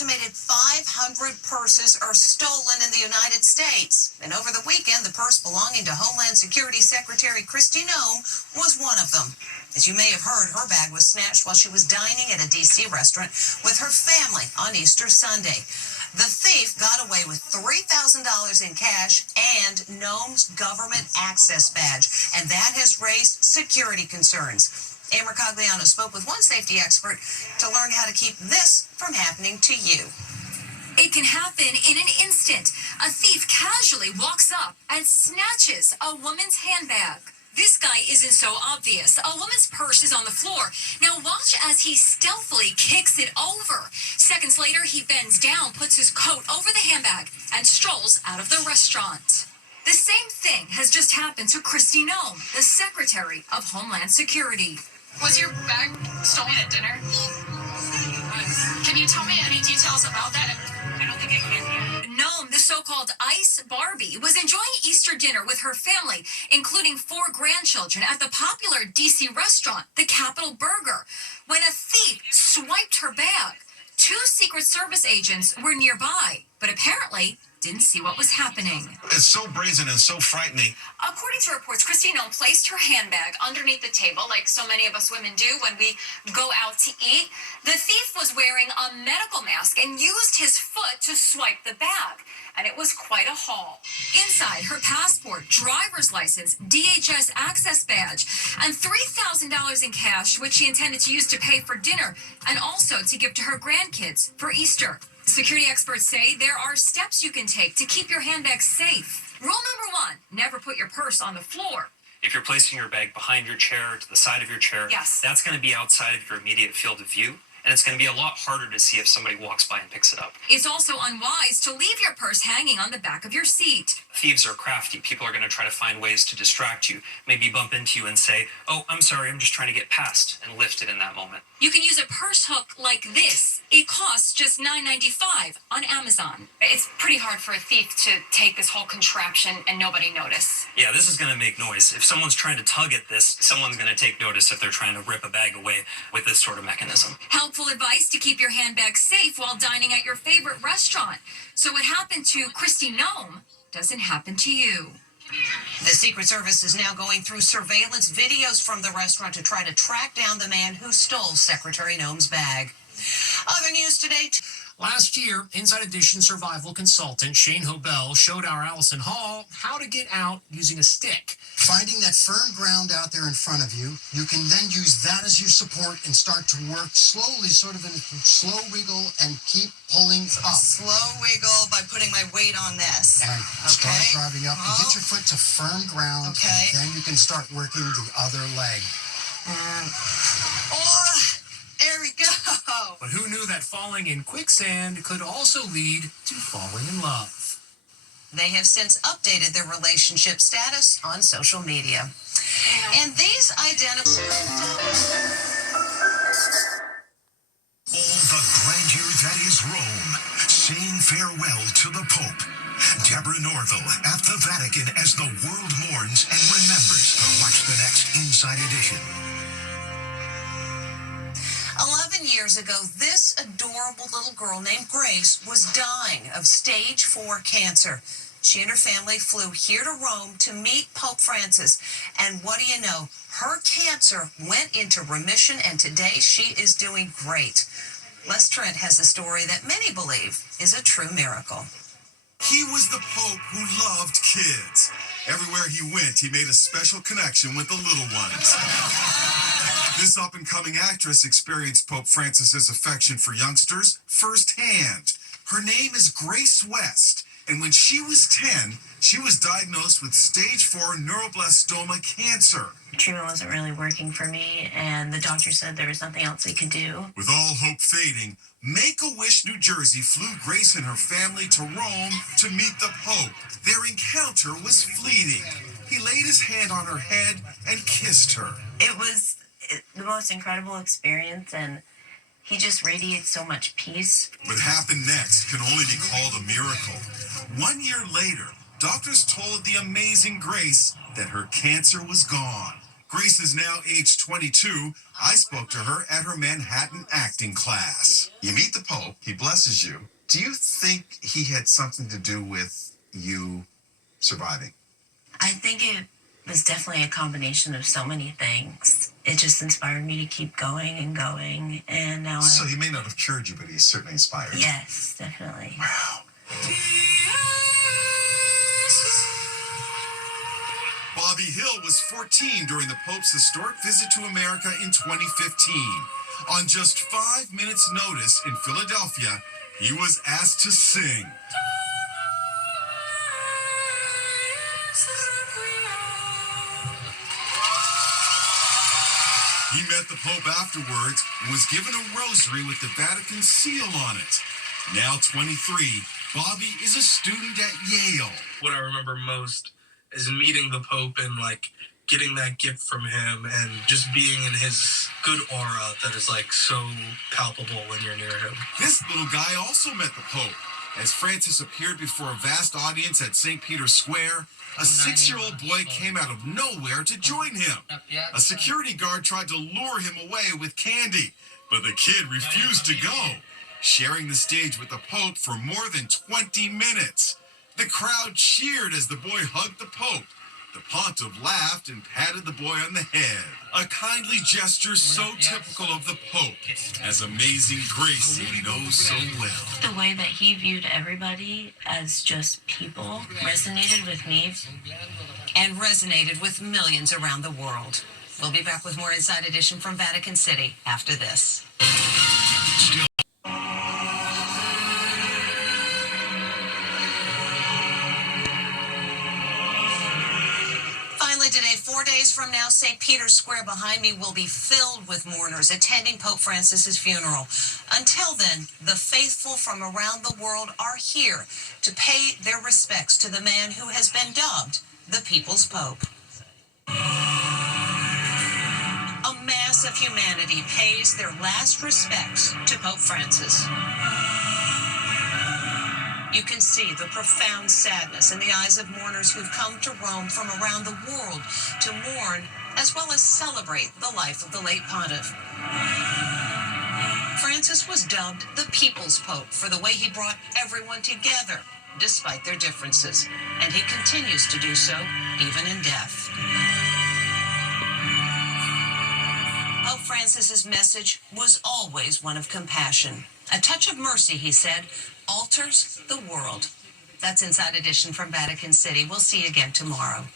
estimated 500 purses are stolen in the United States. And over the weekend, the purse belonging to Homeland Security Secretary Kristi Noem was one of them. As you may have heard, her bag was snatched while she was dining at a D.C. restaurant with her family on Easter Sunday. The thief got away with $3,000 in cash and Noem's government access badge, and that has raised security concerns. Amber Cogliano spoke with one safety expert to learn how to keep this from happening to you. It can happen in an instant. A thief casually walks up and snatches a woman's handbag. This guy isn't so obvious. A woman's purse is on the floor. Now watch as he stealthily kicks it over. Seconds later, he bends down, puts his coat over the handbag, and strolls out of the restaurant. The same thing has just happened to Kristi Noem, the Secretary of Homeland Security. Was your bag stolen at dinner? Can you tell me any details about that? I don't think I can. Noem, the so-called Ice Barbie, was enjoying Easter dinner with her family, including 4 grandchildren, at the popular D.C. restaurant, the Capital Burger, when a thief swiped her bag. 2 Secret Service agents were nearby, but apparently didn't see what was happening. It's so brazen and so frightening. According to reports, Kristi Noem placed her handbag underneath the table, like so many of us women do when we go out to eat. The thief was wearing a medical mask and used his foot to swipe the bag, and it was quite a haul. Inside, her passport, driver's license, DHS access badge, and $3,000 in cash, which she intended to use to pay for dinner and also to give to her grandkids for Easter. Security experts say there are steps you can take to keep your handbag safe. Rule number 1, never put your purse on the floor. If you're placing your bag behind your chair, to the side of your chair, Yes. that's going to be outside of your immediate field of view, and it's going to be a lot harder to see if somebody walks by and picks it up. It's also unwise to leave your purse hanging on the back of your seat. Thieves are crafty. People are going to try to find ways to distract you, maybe bump into you and say, "Oh, I'm sorry, I'm just trying to get past," and lift it in that moment. You can use a purse hook like this. It costs just $9.95 on Amazon. It's pretty hard for a thief to take this whole contraption and nobody notice. Yeah, this is going to make noise. If someone's trying to tug at this, someone's going to take notice if they're trying to rip a bag away with this sort of mechanism. Helpful advice to keep your handbag safe while dining at your favorite restaurant. So what happened to Kristi Noem doesn't happen to you. The Secret Service is now going through surveillance videos from the restaurant to try to track down the man who stole Secretary Noem's bag. Other news today. Last year, Inside Edition survival consultant Shane Hobel showed our Allison Hall how to get out using a stick. Finding that firm ground out there in front of you, you can then use that as your support and start to work slowly, sort of in a slow wiggle, and keep pulling up. Slow wiggle by putting my weight on this. And start driving up and get your foot to firm ground. Okay. And then you can start working the other leg. There we go. But who knew that falling in quicksand could also lead to falling in love? They have since updated their relationship status on social media. And these identical... All the grandeur that is Rome, saying farewell to the Pope. Deborah Norville at the Vatican as the world mourns and remembers. Watch the next Inside Edition. 11 years ago, this adorable little girl named Grace was dying of stage 4 cancer. She and her family flew here to Rome to meet Pope Francis. And what do you know? Her cancer went into remission, and today she is doing great. Les Trent has a story that many believe is a true miracle. He was the Pope who loved kids. Everywhere he went, he made a special connection with the little ones. This up-and-coming actress experienced Pope Francis's affection for youngsters firsthand. Her name is Grace West, and when she was 10, she was diagnosed with stage 4 neuroblastoma cancer. Treatment wasn't really working for me, and the doctor said there was nothing else he could do. With all hope fading, Make-A-Wish New Jersey flew Grace and her family to Rome to meet the Pope. Their encounter was fleeting. He laid his hand on her head and kissed her. It was the most incredible experience, and he just radiates so much peace. What happened next can only be called a miracle. 1 year later, doctors told the amazing Grace that her cancer was gone. Grace is now age 22. I spoke to her at her Manhattan acting class. You meet the Pope, he blesses you. Do you think he had something to do with you surviving? I think it was definitely a combination of so many things. It just inspired me to keep going and going, and now So he may not have cured you, but he certainly inspired you. Yes, definitely. Wow. Bobby Hill was 14 during the Pope's historic visit to America in 2015. On just 5 minutes' notice in Philadelphia, he was asked to sing. He met the Pope afterwards and was given a rosary with the Vatican seal on it. Now 23, Bobby is a student at Yale. What I remember most is meeting the Pope and getting that gift from him and just being in his good aura that is so palpable when you're near him. This little guy also met the Pope. As Francis appeared before a vast audience at St. Peter's Square, a 6-year-old boy came out of nowhere to join him. A security guard tried to lure him away with candy, but the kid refused to go, sharing the stage with the Pope for more than 20 minutes. The crowd cheered as the boy hugged the Pope. The pontiff laughed and patted the boy on the head. A kindly gesture so typical of the Pope, as Amazing Grace knows so well. The way that he viewed everybody as just people resonated with me. And resonated with millions around the world. We'll be back with more Inside Edition from Vatican City after this. Today, 4 days from now, St. Peter's Square behind me will be filled with mourners attending Pope Francis's funeral. Until then, the faithful from around the world are here to pay their respects to the man who has been dubbed the People's Pope. A mass of humanity pays their last respects to Pope Francis. You can see the profound sadness in the eyes of mourners who've come to Rome from around the world to mourn as well as celebrate the life of the late pontiff. Francis was dubbed the People's Pope for the way he brought everyone together despite their differences, and he continues to do so even in death. Pope Francis's message was always one of compassion. A touch of mercy, he said, alters the world. That's Inside Edition from Vatican City. We'll see you again tomorrow.